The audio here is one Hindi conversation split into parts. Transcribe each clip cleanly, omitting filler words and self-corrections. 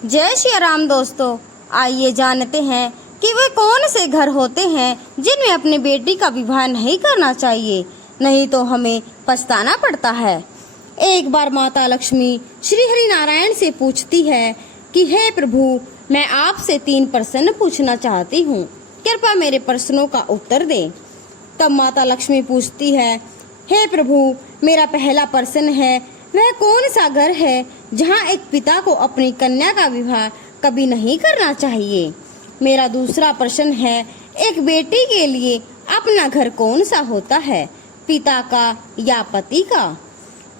जय श्री राम दोस्तों, आइए जानते हैं कि वे कौन से घर होते हैं जिनमें अपनी बेटी का विवाह नहीं करना चाहिए, नहीं तो हमें पछताना पड़ता है। एक बार माता लक्ष्मी श्री हरि नारायण से पूछती है कि हे प्रभु, मैं आपसे 3 प्रश्न पूछना चाहती हूँ, कृपया मेरे प्रश्नों का उत्तर दें। तब माता लक्ष्मी पूछती है, हे प्रभु, मेरा पहला प्रश्न है, वह कौन सा घर है जहाँ एक पिता को अपनी कन्या का विवाह कभी नहीं करना चाहिए। मेरा दूसरा प्रश्न है, एक बेटी के लिए अपना घर कौन सा होता है, पिता का या पति का।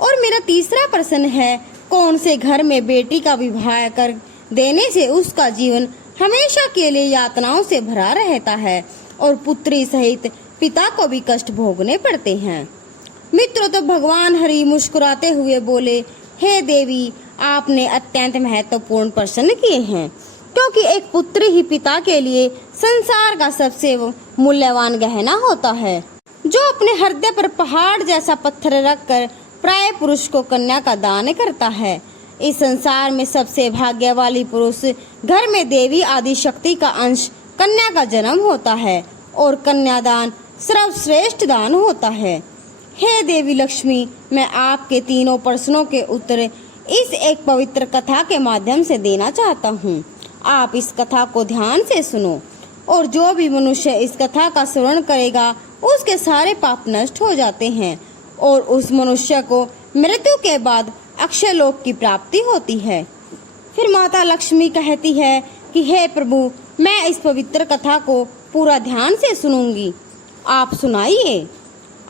और मेरा तीसरा प्रश्न है, कौन से घर में बेटी का विवाह कर देने से उसका जीवन हमेशा के लिए यातनाओं से भरा रहता है और पुत्री सहित पिता को भी कष्ट भोगने पड़ते हैं। मित्रों, तो भगवान हरि मुस्कुराते हुए बोले, हे देवी, आपने अत्यंत महत्वपूर्ण प्रश्न किए हैं, क्योंकि एक पुत्री ही पिता के लिए संसार का सबसे मूल्यवान गहना होता है, जो अपने हृदय पर पहाड़ जैसा पत्थर रखकर प्राय पुरुष को कन्या का दान करता है। इस संसार में सबसे भाग्यवाली पुरुष घर में देवी आदि शक्ति का अंश कन्या का जन्म होता है और कन्यादान सर्वश्रेष्ठ दान होता है। हे देवी लक्ष्मी, मैं आपके तीनों प्रश्नों के उत्तर इस एक पवित्र कथा के माध्यम से देना चाहता हूँ। आप इस कथा को ध्यान से सुनो, और जो भी मनुष्य इस कथा का श्रवण करेगा उसके सारे पाप नष्ट हो जाते हैं और उस मनुष्य को मृत्यु के बाद अक्षय लोक की प्राप्ति होती है। फिर माता लक्ष्मी कहती है कि हे प्रभु, मैं इस पवित्र कथा को पूरा ध्यान से सुनूंगी, आप सुनाइए,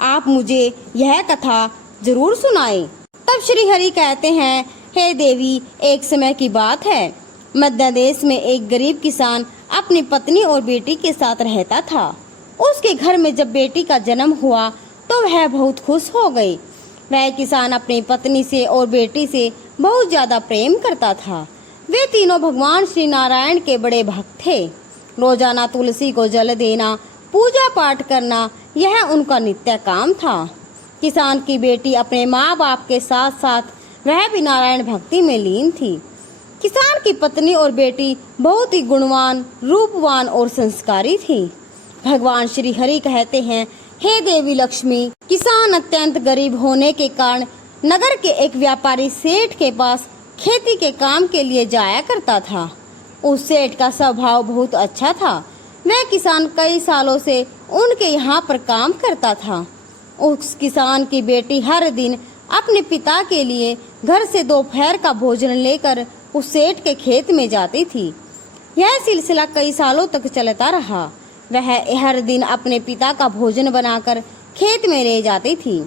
आप मुझे यह कथा जरूर सुनाएं। तब श्री हरि कहते हैं, हे देवी, एक समय की बात है, मध्य देश में एक गरीब किसान अपनी पत्नी और बेटी के साथ रहता था। उसके घर में जब बेटी का जन्म हुआ तो वह बहुत खुश हो गई। वह किसान अपनी पत्नी से और बेटी से बहुत ज्यादा प्रेम करता था। वे तीनों भगवान श्री नारायण के बड़े भक्त थे। रोजाना तुलसी को जल देना, पूजा पाठ करना, यह उनका नित्य काम था। किसान की बेटी अपने माँ बाप के साथ साथ वह भी नारायण भक्ति में लीन थी। किसान की पत्नी और बेटी बहुत ही गुणवान, रूपवान और संस्कारी थी। भगवान श्री हरि कहते हैं, हे देवी लक्ष्मी, किसान अत्यंत गरीब होने के कारण नगर के एक व्यापारी सेठ के पास खेती के काम के लिए जाया करता था। उस सेठ का स्वभाव बहुत अच्छा था। वह किसान कई सालों से उनके यहाँ पर काम करता था। उस किसान की बेटी हर दिन अपने पिता के लिए घर से दोपहर का भोजन लेकर उस सेठ के खेत में जाती थी। यह सिलसिला कई सालों तक चलता रहा। वह हर दिन अपने पिता का भोजन बनाकर खेत में ले जाती थी।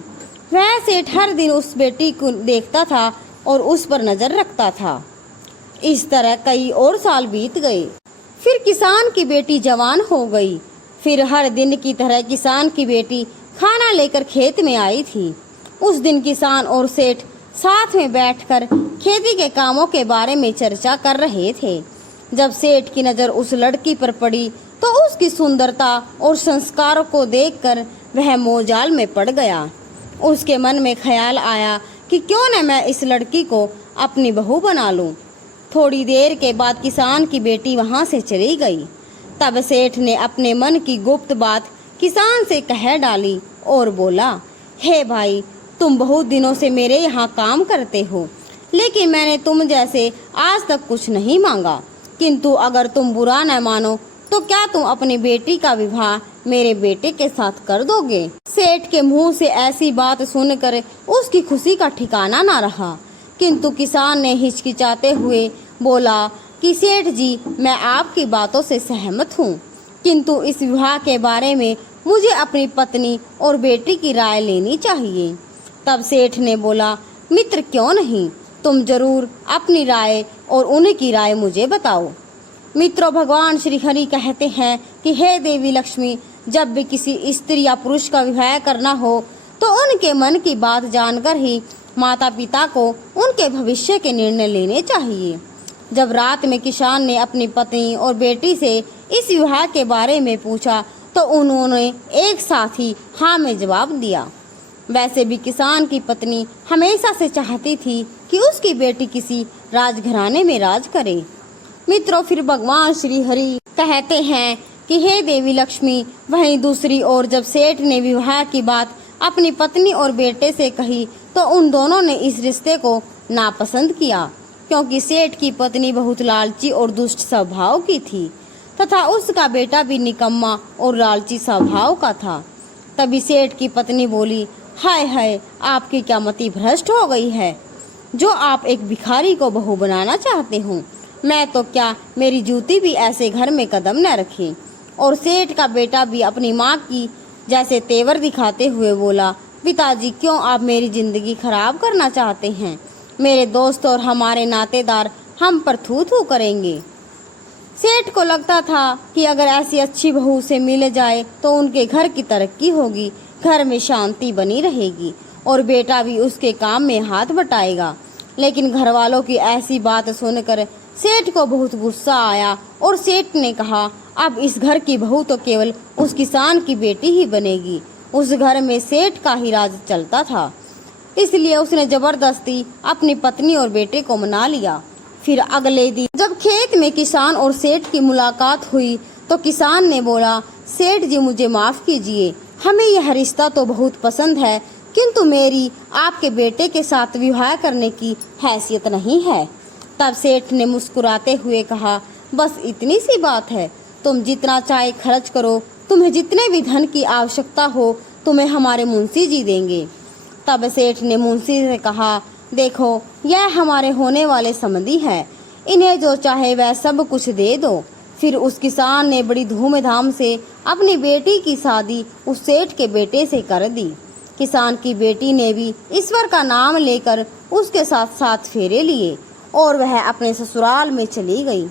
वह सेठ हर दिन उस बेटी को देखता था और उस पर नजर रखता था। इस तरह कई और साल बीत गए। फिर किसान की बेटी जवान हो गई। फिर हर दिन की तरह किसान की बेटी खाना लेकर खेत में आई थी। उस दिन किसान और सेठ साथ में बैठकर खेती के कामों के बारे में चर्चा कर रहे थे। जब सेठ की नजर उस लड़की पर पड़ी तो उसकी सुंदरता और संस्कारों को देखकर वह मोहजाल में पड़ गया। उसके मन में ख्याल आया कि क्यों न मैं इस लड़की को अपनी बहू बना लूं। थोड़ी देर के बाद किसान की बेटी वहां से चली गई। तब सेठ ने अपने मन की गुप्त बात किसान से कह डाली और बोला, हे भाई, तुम बहुत दिनों से मेरे यहाँ काम करते हो, लेकिन मैंने तुम जैसे आज तक कुछ नहीं मांगा, किंतु अगर तुम बुरा न मानो तो क्या तुम अपनी बेटी का विवाह मेरे बेटे के साथ कर दोगे। सेठ के मुंह से ऐसी बात सुनकर उसकी खुशी का ठिकाना ना रहा, किंतु किसान ने हिचकिचाते हुए बोला कि सेठ जी, मैं आपकी बातों से सहमत हूँ, किंतु इस विवाह के बारे में मुझे अपनी पत्नी और बेटी की राय लेनी चाहिए। तब सेठ ने बोला, मित्र, क्यों नहीं, तुम जरूर अपनी राय और उनकी राय मुझे बताओ। मित्रों, भगवान श्री हरि कहते हैं कि हे देवी लक्ष्मी, जब भी किसी स्त्री या पुरुष का विवाह करना हो तो उनके मन की बात जानकर ही माता पिता को उनके भविष्य के निर्णय लेने चाहिए। जब रात में किसान ने अपनी पत्नी और बेटी से इस विवाह के बारे में पूछा तो उन्होंने एक साथ ही हाँ में जवाब दिया। वैसे भी किसान की पत्नी हमेशा से चाहती थी कि उसकी बेटी किसी राजघराने में राज करे। मित्रों, फिर भगवान श्री हरि कहते हैं कि हे देवी लक्ष्मी, वहीं दूसरी ओर जब सेठ ने विवाह की बात अपनी पत्नी और बेटे से कही तो उन दोनों ने इस रिश्ते को नापसंद किया, क्योंकि सेठ की पत्नी बहुत लालची और दुष्ट स्वभाव की थी तथा उसका बेटा भी निकम्मा और लालची स्वभाव का था। तभी सेठ की पत्नी बोली, हाय हाय, आपकी क्या मति भ्रष्ट हो गई है जो आप एक भिखारी को बहू बनाना चाहते हो। मैं तो क्या, मेरी जूती भी ऐसे घर में कदम न रखे। और सेठ का बेटा भी अपनी माँ की जैसे तेवर दिखाते हुए बोला, पिताजी, क्यों आप मेरी जिंदगी खराब करना चाहते हैं। मेरे दोस्त और हमारे नातेदार हम पर थू थू करेंगे। सेठ को लगता था कि अगर ऐसी अच्छी बहू से मिल जाए तो उनके घर की तरक्की होगी, घर में शांति बनी रहेगी और बेटा भी उसके काम में हाथ बटाएगा। लेकिन घर वालों की ऐसी बात सुनकर सेठ को बहुत गुस्सा आया और सेठ ने कहा, अब इस घर की बहू तो केवल उस किसान की बेटी ही बनेगी। उस घर में सेठ का ही राज चलता था, इसलिए उसने जबरदस्ती अपनी पत्नी और बेटे को मना लिया। फिर अगले दिन जब खेत में किसान और सेठ की मुलाकात हुई तो किसान ने बोला, सेठ जी, मुझे माफ कीजिए, हमें यह रिश्ता तो बहुत पसंद है, किंतु मेरी आपके बेटे के साथ विवाह करने की हैसियत नहीं है। तब सेठ ने मुस्कुराते हुए कहा, बस इतनी सी बात है, तुम जितना चाहे खर्च करो, तुम्हें जितने भी धन की आवश्यकता हो तुम्हें हमारे मुंशी जी देंगे। तब सेठ ने मुंशी से कहा, देखो, यह हमारे होने वाले समधी हैं, इन्हें जो चाहे वह सब कुछ दे दो। फिर उस किसान ने बड़ी धूमधाम से अपनी बेटी की शादी उस सेठ के बेटे से कर दी। किसान की बेटी ने भी ईश्वर का नाम लेकर उसके साथ 7 फेरे लिए और वह अपने ससुराल में चली गई।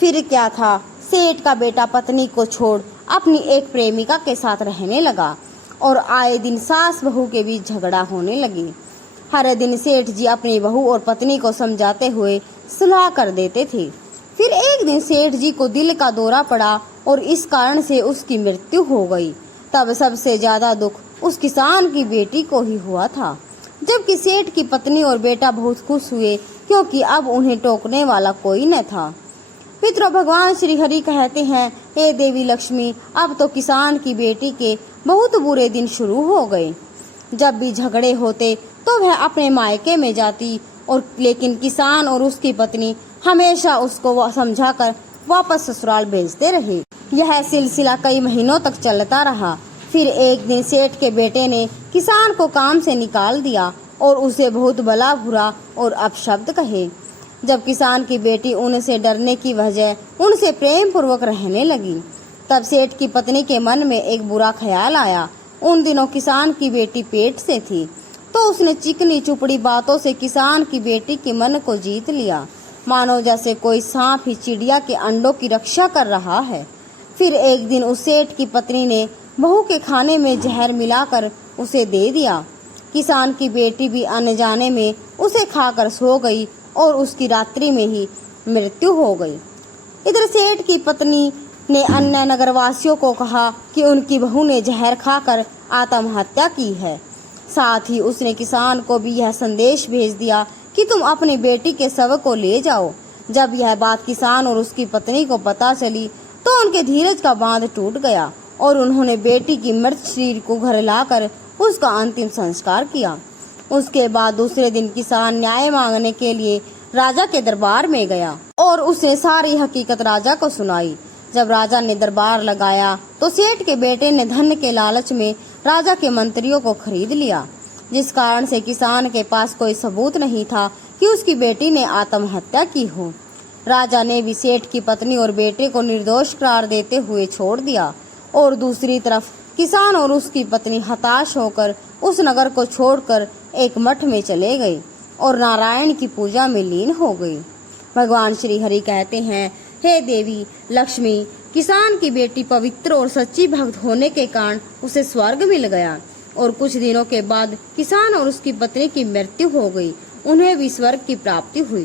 फिर क्या था, सेठ का बेटा पत्नी को छोड़ अपनी एक प्रेमिका के साथ रहने लगा और आए दिन सास बहू के बीच झगड़ा होने लगी। हर दिन सेठ जी अपनी बहू और पत्नी को समझाते हुए सुलह कर देते थे। फिर एक दिन सेठ जी को दिल का दौरा पड़ा और इस कारण से उसकी मृत्यु हो गई। तब सबसे ज्यादा दुख उस किसान की बेटी को ही हुआ था, जबकि सेठ की पत्नी और बेटा बहुत खुश हुए, क्योंकि अब उन्हें टोकने वाला कोई न था। मित्रों, भगवान श्री हरि कहते हैं, हे देवी लक्ष्मी, अब तो किसान की बेटी के बहुत बुरे दिन शुरू हो गए। जब भी झगड़े होते तो वह अपने मायके में जाती और लेकिन किसान और उसकी पत्नी हमेशा उसको समझाकर वापस ससुराल भेजते रहे। यह सिलसिला कई महीनों तक चलता रहा। फिर एक दिन सेठ के बेटे ने किसान को काम से निकाल दिया और उसे बहुत भला बुरा और अपशब्द कहे। जब किसान की बेटी उनसे डरने की वजह उनसे प्रेम पूर्वक रहने लगी, तब सेठ की पत्नी के मन में एक बुरा ख्याल आया। उन दिनों किसान की बेटी पेट से थी, तो उसने चिकनी चुपड़ी बातों से किसान की बेटी के मन को जीत लिया, मानो जैसे कोई सांप ही चिड़िया के अंडों की रक्षा कर रहा है। फिर एक दिन उस सेठ की पत्नी ने बहू के खाने में जहर मिलाकर उसे दे दिया। किसान की बेटी भी अनजाने में उसे खाकर सो गई और उसकी रात्रि में ही मृत्यु हो गई। इधर सेठ की पत्नी ने अन्य नगरवासियों को कहा कि उनकी बहू ने जहर खाकर आत्महत्या की है। साथ ही उसने किसान को भी यह संदेश भेज दिया कि तुम अपनी बेटी के शव को ले जाओ। जब यह बात किसान और उसकी पत्नी को पता चली तो उनके धीरज का बांध टूट गया और उन्होंने बेटी की मृत शरीर को घर लाकर उसका अंतिम संस्कार किया। उसके बाद दूसरे दिन किसान न्याय मांगने के लिए राजा के दरबार में गया और उसने सारी हकीकत राजा को सुनाई। जब राजा ने दरबार लगाया तो सेठ के बेटे ने धन के लालच में राजा के मंत्रियों को खरीद लिया, जिस कारण से किसान के पास कोई सबूत नहीं था कि उसकी बेटी ने आत्महत्या की हो। राजा ने भी सेठ की पत्नी और बेटे को निर्दोष करार देते हुए छोड़ दिया और दूसरी तरफ किसान और उसकी पत्नी हताश होकर उस नगर को छोड़कर एक मठ में चले गए और नारायण की पूजा में लीन हो गई। भगवान श्री हरि कहते हैं, हे देवी लक्ष्मी, किसान की बेटी पवित्र और सच्ची भक्त होने के कारण उसे स्वर्ग मिल गया और कुछ दिनों के बाद किसान और उसकी पत्नी की मृत्यु हो गई, उन्हें भी स्वर्ग की प्राप्ति हुई।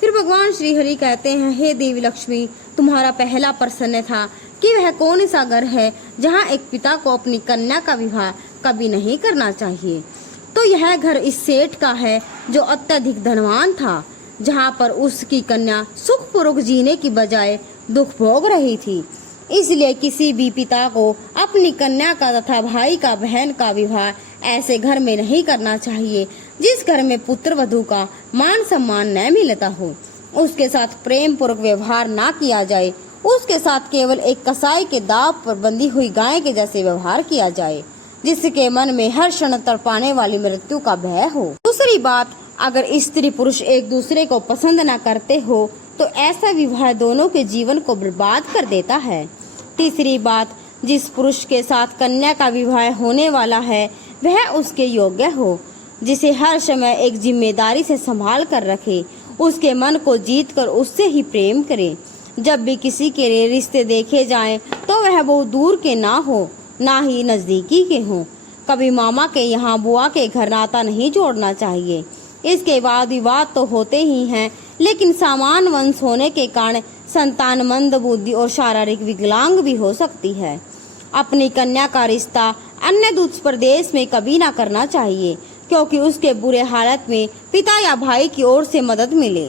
फिर भगवान श्री हरि कहते हैं, हे देवी लक्ष्मी, तुम्हारा पहला प्रश्न था कि वह कौन सा घर है जहाँ एक पिता को अपनी कन्या का विवाह कभी नहीं करना चाहिए। तो यह घर इस सेठ का है जो अत्यधिक धनवान था। जहाँ पर उसकी कन्या सुखपूर्वक जीने की बजाय दुख भोग रही थी। इसलिए किसी भी पिता को अपनी कन्या का तथा भाई का बहन का विवाह ऐसे घर में नहीं करना चाहिए जिस घर में पुत्र वधू का मान सम्मान न मिलता हो। उसके साथ प्रेम पूर्वक व्यवहार ना किया जाए, उसके साथ केवल एक कसाई के दाव पर बंधी हुई गाय के जैसे व्यवहार किया जाए, जिसके मन में हर क्षण तड़पाने वाली मृत्यु का भय हो। दूसरी बात, अगर स्त्री पुरुष एक दूसरे को पसंद न करते हो तो ऐसा विवाह दोनों के जीवन को बर्बाद कर देता है। तीसरी बात, जिस पुरुष के साथ कन्या का विवाह होने वाला है वह उसके योग्य हो, जिसे हर समय एक जिम्मेदारी से संभाल कर रखे, उसके मन को जीत कर उससे ही प्रेम करे। जब भी किसी के लिए रिश्ते देखे जाएं तो वह बहुत दूर के ना हो, ना ही नजदीकी के हों। कभी मामा के यहाँ बुआ के घर नाता नहीं जोड़ना चाहिए। इसके बाद विवाद तो होते ही हैं, लेकिन समान वंश होने के कारण संतान मंद बुद्धि और शारीरिक विकलांग भी हो सकती है। अपनी कन्या का रिश्ता अन्य दूसरे प्रदेश में कभी ना करना चाहिए, क्योंकि उसके बुरे हालत में पिता या भाई की ओर से मदद मिले।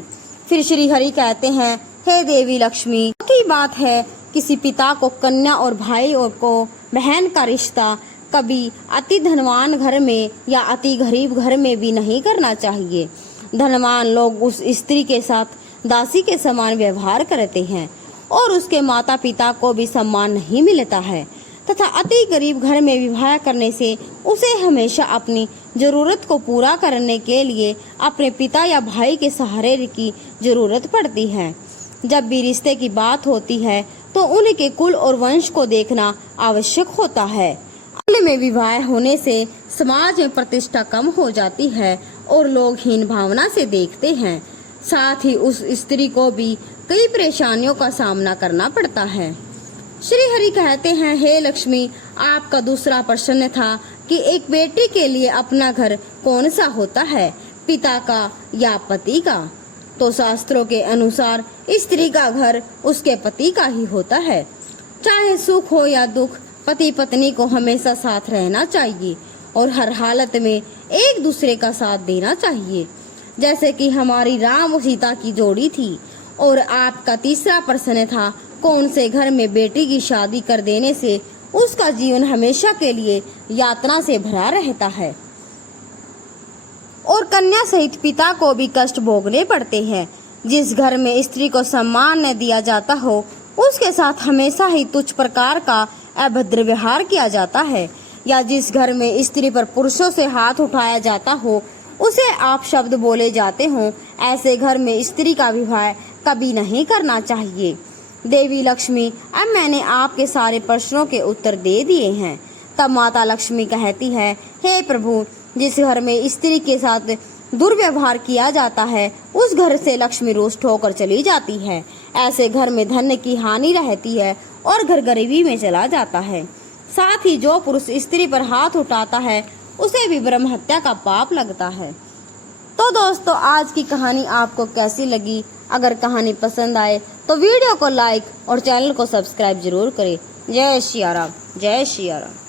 फिर श्री हरि कहते हैं, हे देवी लक्ष्मी, की बात है किसी पिता को कन्या और भाई और को बहन का रिश्ता कभी अति धनवान घर में या अति गरीब घर में भी नहीं करना चाहिए। धनवान लोग उस स्त्री के साथ दासी के समान व्यवहार करते हैं और उसके माता पिता को भी सम्मान नहीं मिलता है, तथा अति गरीब घर में विवाह करने से उसे हमेशा अपनी जरूरत को पूरा करने के लिए अपने पिता या भाई के सहारे की जरूरत पड़ती है। जब भी रिश्ते की बात होती है तो उनके कुल और वंश को देखना आवश्यक होता है। असल में विवाह होने से समाज में प्रतिष्ठा कम हो जाती है और लोग हीन भावना से देखते हैं। साथ ही उस स्त्री को भी कई परेशानियों का सामना करना पड़ता है। श्री हरि कहते हैं, हे लक्ष्मी, आपका दूसरा प्रश्न था कि एक बेटी के लिए अपना घर कौन सा होता है, पिता का या पति का? तो शास्त्रों के अनुसार स्त्री का घर उसके पति का ही होता है। चाहे सुख हो या दुख, पति पत्नी को हमेशा साथ रहना चाहिए और हर हालत में एक दूसरे का साथ देना चाहिए। जैसे कि हमारी राम और सीता की जोड़ी थी। और आपका तीसरा प्रश्न था, कौन से घर में बेटी की शादी कर देने से उसका जीवन हमेशा के लिए यातना से भरा रहता है और कन्या सहित पिता को भी कष्ट भोगने पड़ते हैं। जिस घर में स्त्री को सम्मान न दिया जाता हो उसके साथ हमेशा ही तुच्छ प्रकार का अभद्र व्यवहार किया जाता है, या जिस घर में स्त्री पर पुरुषों से हाथ उठाया जाता हो, उसे आप शब्द बोले जाते हों, ऐसे घर में स्त्री का विवाह कभी नहीं करना चाहिए। देवी लक्ष्मी, अब मैंने आपके सारे प्रश्नों के उत्तर दे दिए हैं। तब माता लक्ष्मी कहती है, हे प्रभु, जिस घर में स्त्री के साथ दुर्व्यवहार किया जाता है उस घर से लक्ष्मी रुष्ट होकर चली जाती है। ऐसे घर में धन की हानि रहती है और घर गरीबी में चला जाता है। साथ ही जो पुरुष स्त्री पर हाथ उठाता है उसे भी ब्रह्म हत्या का पाप लगता है। तो दोस्तों, आज की कहानी आपको कैसी लगी? अगर कहानी पसंद आए तो वीडियो को लाइक और चैनल को सब्सक्राइब जरूर करें। जय श्री राम, जय श्री राम।